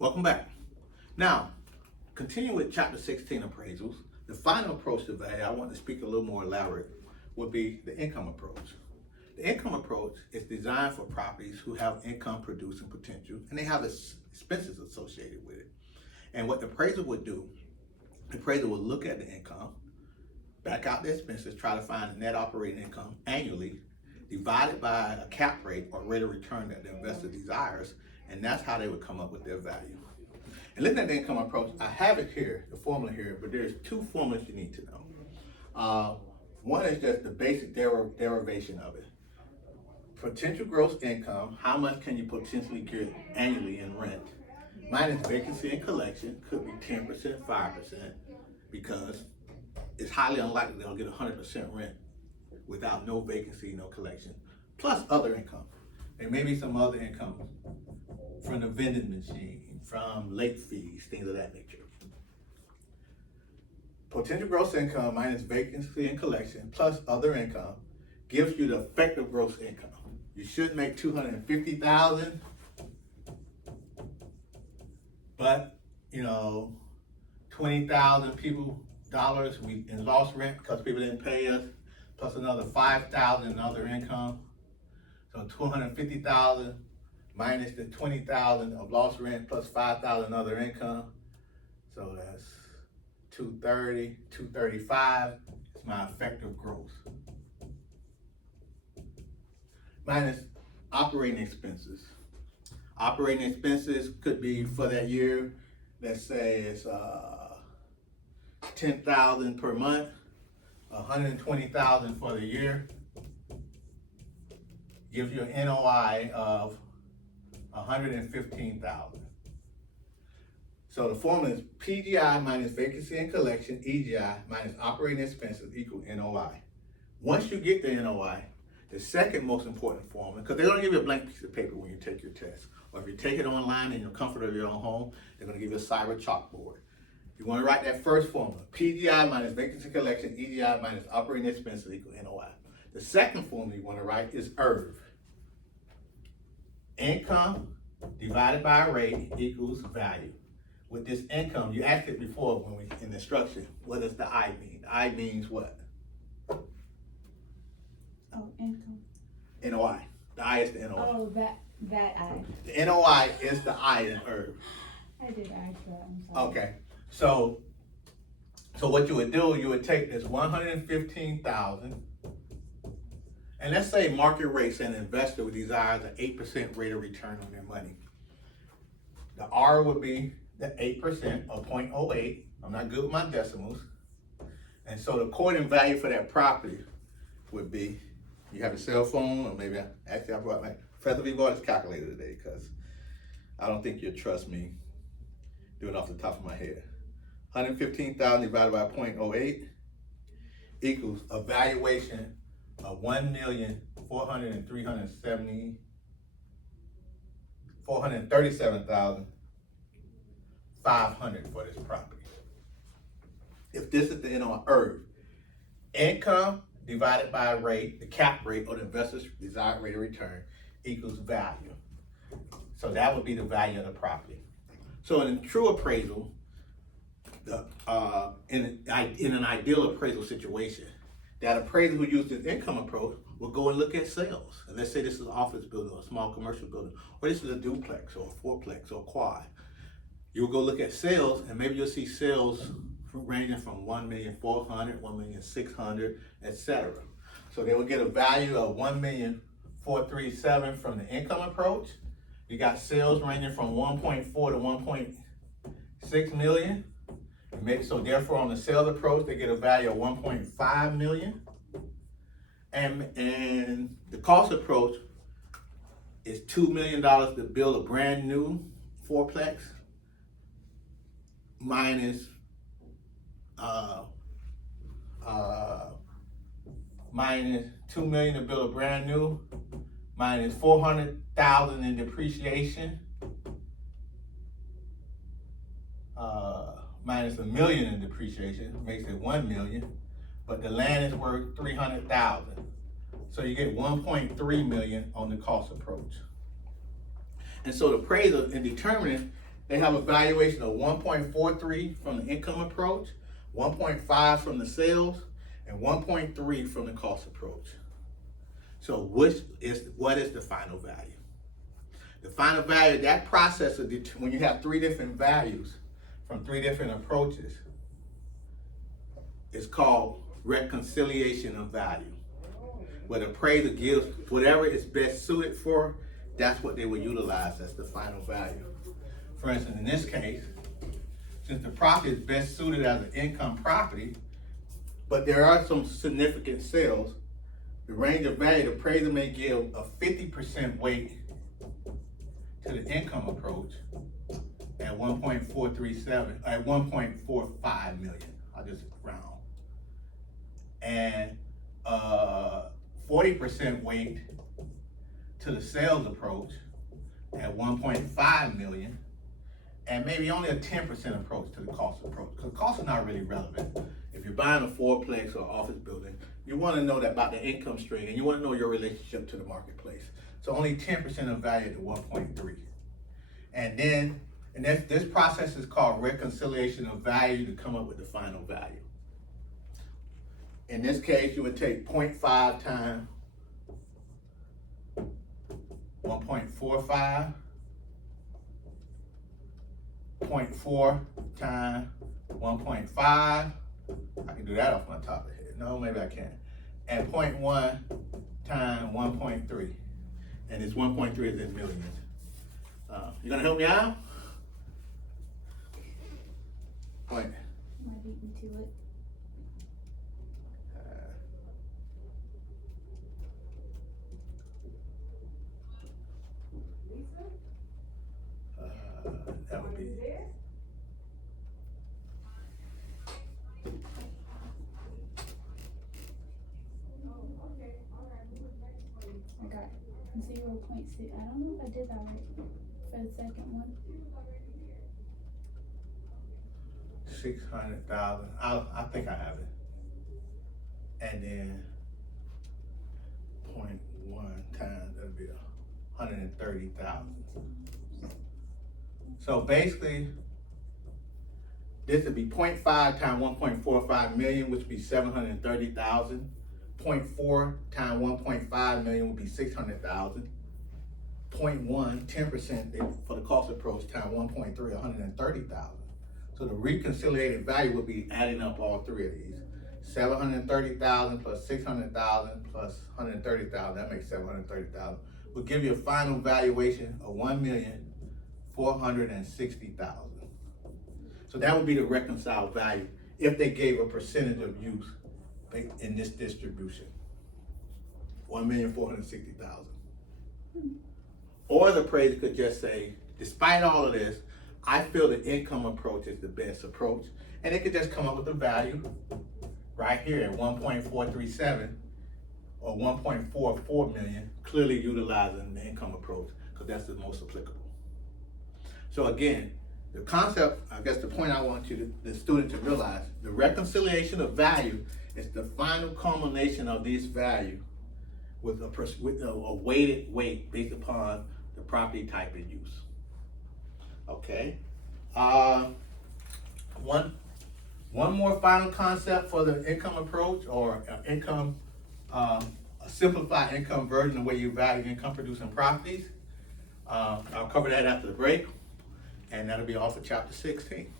Welcome back. Now, continuing with chapter 16 appraisals, the final approach to value, I want to speak a little more elaborate, would be the income approach. The income approach is designed for properties who have income producing potential and they have expenses associated with it. And what the appraiser would do, the appraiser would look at the income, back out the expenses, try to find the net operating income annually, divided by a cap rate or rate of return that the investor desires, and that's how they would come up with their value. And looking at the income approach, I have it here, the formula here, but there's two formulas you need to know. One is just the basic derivation of it. Potential gross income, how much can you potentially get annually in rent, minus vacancy and collection, could be 10%, 5%, because it's highly unlikely they'll get 100% rent without no vacancy, no collection, plus other income. There may be some other income from the vending machine, from late fees, things of that nature. Potential gross income minus vacancy and collection plus other income gives you the effective gross income. You should make $250,000, but 20,000 dollars in lost rent because people didn't pay us, plus another 5,000 in other income. So 250,000 minus the 20,000 of lost rent plus 5,000 other income. So that's 230, 235 is my effective gross. Minus operating expenses. Operating expenses could be for that year, let's say it's $10,000 per month, $120,000 for the year. Gives you an NOI of $115,000. So the formula is PGI minus vacancy and collection, EGI minus operating expenses equal NOI. Once you get the NOI, the second most important formula, because they're going to give you a blank piece of paper when you take your test, or if you take it online in the comfort of your own home, they're going to give you a cyber chalkboard. You want to write that first formula, PGI minus vacancy collection, EGI minus operating expenses equal NOI. The second formula you want to write is IRV. Income divided by rate equals value. With this income, you asked it before when we in the instruction, what does the I mean? The I means what? Oh, income. NOI. The I is the NOI. Oh, that I. The NOI is the I in IRV. I did ask that, I'm sorry. Okay. So what you would do, you would take this 115,000, and let's say market rates an investor desires an 8% rate of return on their money. The R would be the 8% or 0.08. I'm not good with my decimals. And so the according value for that property would be, you have a cell phone, or maybe I brought my Featherby bought his calculator today because I don't think you'll trust me doing it off the top of my head. 115,000 divided by 0.08 equals a valuation of $437,500 for this property. If this is the NOI IRV, income divided by rate, the cap rate or the investor's desired rate of return equals value. So that would be the value of the property. So in a true appraisal, in an ideal appraisal situation, that appraiser who used this income approach will go and look at sales. And let's say this is an office building or a small commercial building, or this is a duplex or a fourplex or a quad. You'll go look at sales, and maybe you'll see sales ranging from 1,400,000, 1,600,000, etc. So they will get a value of 1,437,000 from the income approach. You got sales ranging from 1.4 to 1.6 million. So therefore on the sales approach, they get a value of 1.5 million. And the cost approach is $2 million to build a brand new fourplex minus $2 million to build a brand new, minus $400,000 in depreciation, minus $1 million in depreciation, makes it $1 million, but the land is worth $300,000. So you get $1.3 million on the cost approach. And so the appraiser, in determining they have a valuation of 1.43 from the income approach, 1.5 from the sales, and 1.3 from the cost approach. So what is the final value? The final value, that process of when you have three different values from three different approaches, is called reconciliation of value. Where the appraiser gives whatever is best suited for, that's what they will utilize as the final value. For instance, in this case, since the property is best suited as an income property, but there are some significant sales, the range of value, the appraiser may give a 50% weight to the income approach at 1.437, at 1.45 million. I'll just round. And 40% weight to the sales approach at 1.5 million, and maybe only a 10% approach to the cost approach, because cost is not really relevant. If you're buying a fourplex or office building, you want to know that about the income stream, and you want to know your relationship to the marketplace. So only 10% of value to 1.3. And then, this process is called reconciliation of value to come up with the final value. In this case, you would take 0.5 times 1.45, 0.4 times 1.5. I can do that off my top of the head. No, maybe I can't. And 0.1 times 1.3. And this 1.3 is in millions. You gonna help me out? Point. Might beat me to it. That would be. I got 0.6. I don't know if I did that right for the second one. 600,000. I think I have it. And then 0.1 times, that'd be 130,000. So basically, this would be 0.5 times 1.45 million, which would be 730,000. 0.4 times 1.5 million would be 600,000. 0.1, 10% for the cost approach times 1.3, 130,000. So the reconciliated value would be adding up all three of these. 730,000 plus 600,000 plus 130,000, that makes 730,000. Will give you a final valuation of 1,460,000. So that would be the reconciled value if they gave a percentage of use in this distribution. 1,460,000. Or the appraiser could just say, despite all of this, I feel the income approach is the best approach, and it could just come up with a value right here at 1.437 or 1.44 million, clearly utilizing the income approach because that's the most applicable. So again, the concept, I guess the point I want the student to realize, the reconciliation of value is the final culmination of this value with a weighted weight based upon the property type and use. Okay. One more final concept for the income approach, or a simplified income version of the way you value income producing properties. I'll cover that after the break, and that'll be all for chapter 16.